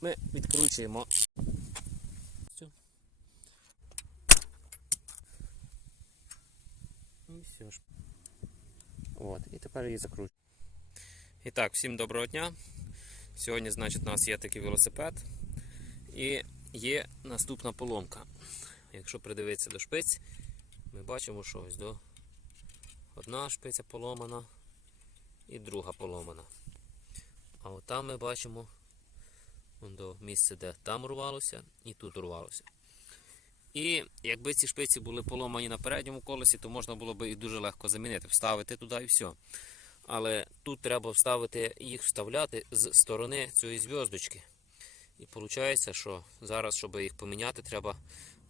ми відкручуємо. І все ж. От, і тепер її закручуємо. І так, всім доброго дня. Сьогодні, значить, у нас є такий велосипед. І є наступна поломка. Якщо придивитися до шпиць, ми бачимо, що ось до одна шпиця поломана і друга поломана. А от там ми бачимо до місця, де там рвалося і тут рвалося. І якби ці шпиці були поломані на передньому колесі, то можна було б їх дуже легко замінити, вставити туди і все. Але тут треба вставити їх вставляти з сторони цієї зв'язочки. І виходить, що зараз, щоб їх поміняти, треба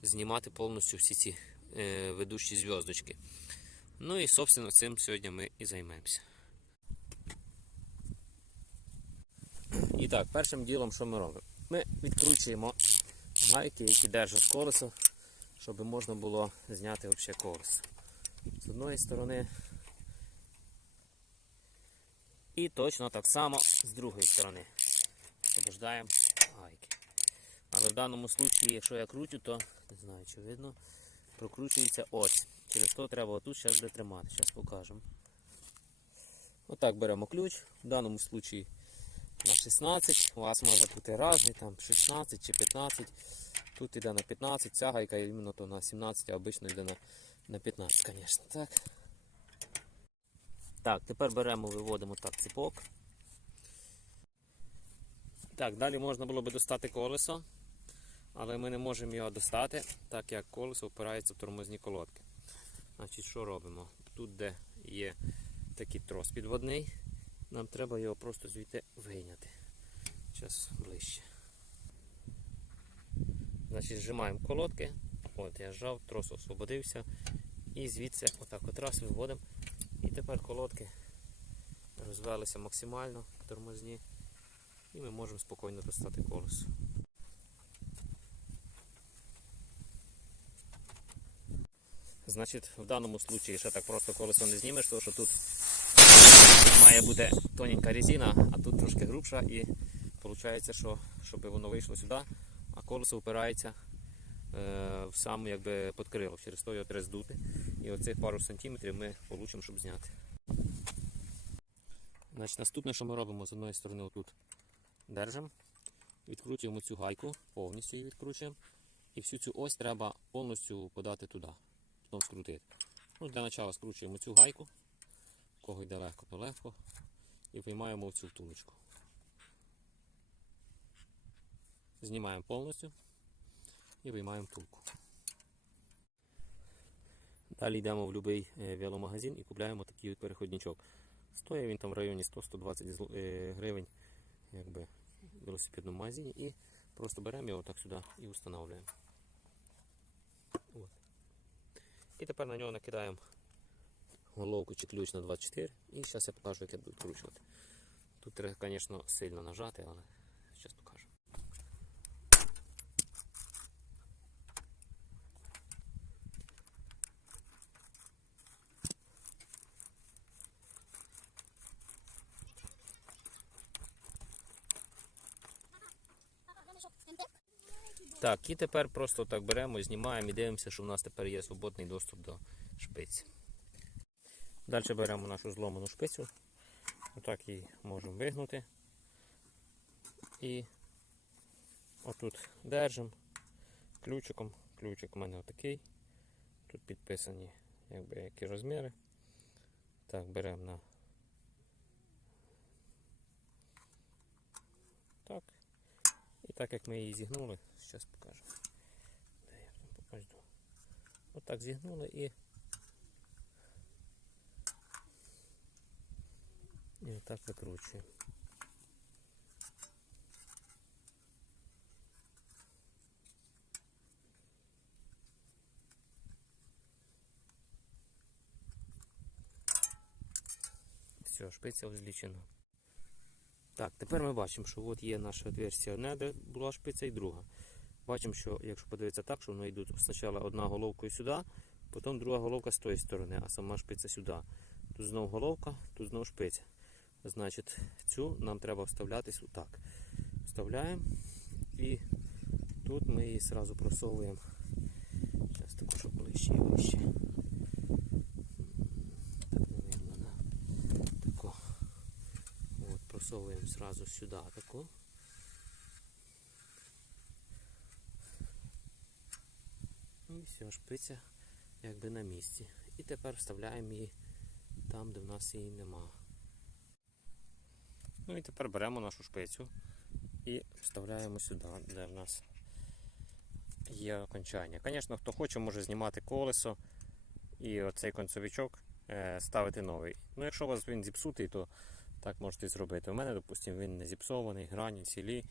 знімати повністю всі ці е, ведучі зв'язочки. Ну і, собственно, цим сьогодні ми і займемося. І так, першим ділом, що ми робимо? Ми відкручуємо гайки, які держать колесо, щоб можна було зняти взагалі колесо. З одної сторони. І точно так само з другої сторони. Освобождаємо гайки. Але в даному випадку, якщо я кручу, то не знаю, чи видно, прокручується ось. Через то треба отут зараз буде тримати. Зараз покажемо. Отак беремо ключ. В даному випадку на 16. У вас може бути різний, там 16 чи 15. Тут йде на 15, ця гайка іменно то на 17, а обично йде на, на 15, звісно. Так. Так, тепер беремо, виводимо так ціпок. Так, далі можна було би достати колесо, але ми не можемо його достати, так як колесо впирається в тормозні колодки. Значить, що робимо? Тут, де є такий трос підводний, нам треба його просто звідти вийняти. Зараз ближче. Значить, зжимаємо колодки. От, я зжав, трос освободився. І звідси отак от раз виводимо. І тепер колодки розвелися максимально тормозні. І ми можемо спокійно достати колесо. Значить, в даному випадку ще так просто колесо не знімеш, тому що тут має бути тоненька резина, а тут трошки грубша і виходить, що щоб воно вийшло сюди, а колесо впирається е, в сам якби під крило. Через то його треба здути. І оцих пару сантиметрів ми отримаємо, щоб зняти. Значить, наступне, що ми робимо з одної сторони, отут держимо, відкручуємо цю гайку, повністю її відкручуємо. І всю цю ось треба повністю подати туди, потім скрутити. Ну, Для початку скручуємо цю гайку, кого йде легко, то легко. І виймаємо цю втулочку. Знімаємо повністю і виймаємо втулку. Далі йдемо в будь-який веломагазин і купляємо такий переходничок. Стоїть він там в районі 100-120 е, гривень якби, в велосипедному магазині і просто беремо його так сюди і встановлюємо. От. І тепер на нього накидаємо головку чи ключ на 24 і зараз я покажу, як я буду відкручувати. Тут треба, звісно, сильно нажати, але зараз покажу. Так, і тепер просто так беремо, знімаємо і дивимося, що в нас тепер є свободний доступ до шпиці. Далі беремо нашу зломану шпицю. Отак її можемо вигнути. І отут держимо ключиком. Ключик у мене отакий. Тут підписані якби, які розміри. Так, беремо на так. І так як ми її зігнули, зараз покажу. Де я там покажу. Отак зігнули і. І отак викручуємо. Все, шпиця злічена. Так, тепер ми бачимо, що от є наша отверстие одне, де була шпиця і друга. Бачимо, що якщо подивитися так, що воно йде спочатку одна головкою сюди, потім друга головка з тої сторони, а сама шпиця сюди. Тут знову головка, тут знову шпиця. Значить, цю нам треба вставлятись отак. Вставляємо І тут ми її одразу просовуємо. Зараз таку, щоб ближче і вище. Так не видно, да? Тако. От, просовуємо зразу сюди таку. І все, шпиця якби на місці. І тепер вставляємо її там, де в нас її нема. Ну і тепер беремо нашу шпицю і вставляємо сюди, де в нас є окончання. Звісно, хто хоче, може знімати колесо і оцей концовичок е, ставити новий. Ну, якщо у вас він зіпсутий, то так можете зробити. У мене, допустимо, він не зіпсований, грані цілі,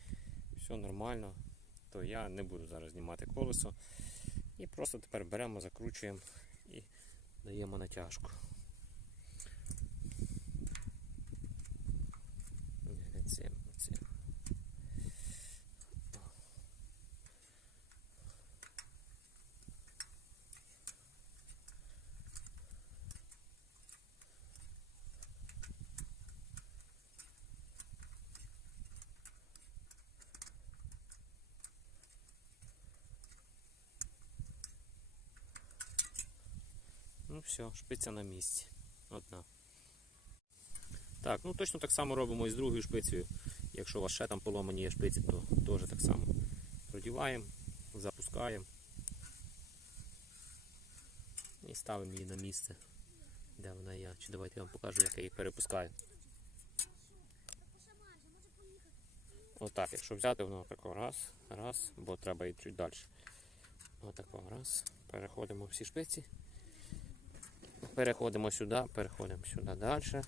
все нормально, то я не буду зараз знімати колесо. І просто тепер беремо, закручуємо і даємо натяжку. Не цим, цим. Ну все, шпиця на місці. Одна. Так, ну точно так само робимо і з другою шпицею. Якщо у вас ще там поломані є шпиці, то теж так само продіваємо, запускаємо і ставимо її на місце, де вона є. Чи давайте я вам покажу, як я їх перепускаю. Отак, якщо взяти, воно тако раз, раз, бо треба чуть далі. Отако раз. Переходимо всі шпиці. Переходимо сюди, переходимо сюди далі.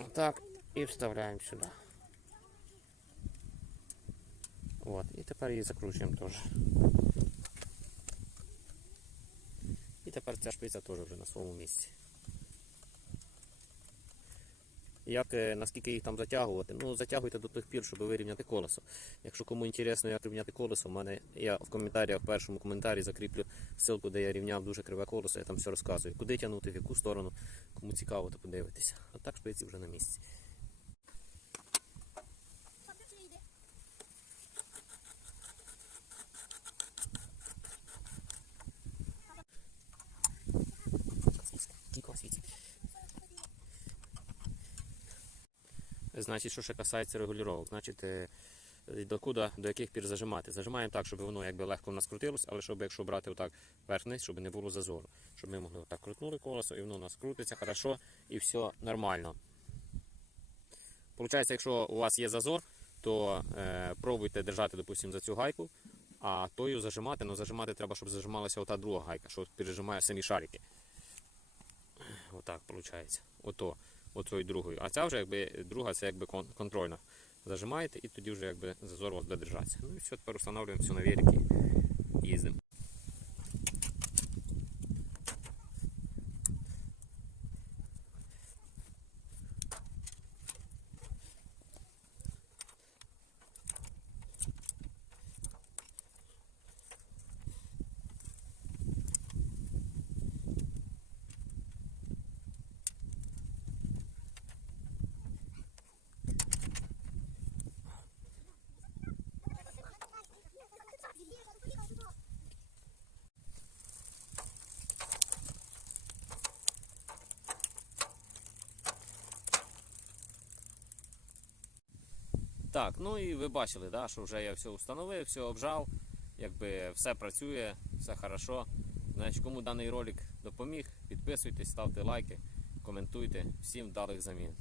Отак. так и вставляем сюда. Вот, тепер її закручуємо теж. І тепер ця теж вже на своєму місці. Як, е, наскільки їх там затягувати? Ну, затягуйте до тих пір, щоб вирівняти колесо. Якщо кому інтересно, як рівняти колесо, в мене я в коментарях, в першому коментарі закріплю ссылку, де я рівняв дуже криве колесо, я там все розказую. Куди тягнути, в яку сторону. Кому цікаво, то подивитися. А так шпиці вже на місці. Значить, що ще касається регулювання, значить, е, до куди, до яких пір зажимати. Зажимаємо так, щоб воно якби легко в нас крутилось, але щоб якщо брати отак вверх-вниз, щоб не було зазору. Щоб ми могли отак крутнули колесо, і воно у нас крутиться хорошо і все нормально. Получається, якщо у вас є зазор, то е, пробуйте держати, допустимо, за цю гайку, а тою зажимати, але зажимати треба, щоб зажималася ота друга гайка, що пережимає самі шарики. Отак виходить. Ото, оцою другою. А ця вже якби друга це якби кон- контрольна. Зажимаєте і тоді вже якби зазор вас буде держатися. Ну і все, тепер встановлюємо все на вірки і їздимо. Так, ну і ви бачили, да, що вже я все встановив, все обжав, якби все працює, все хорошо. Значить, кому даний ролик допоміг, підписуйтесь, ставте лайки, коментуйте. Всім вдалих замін.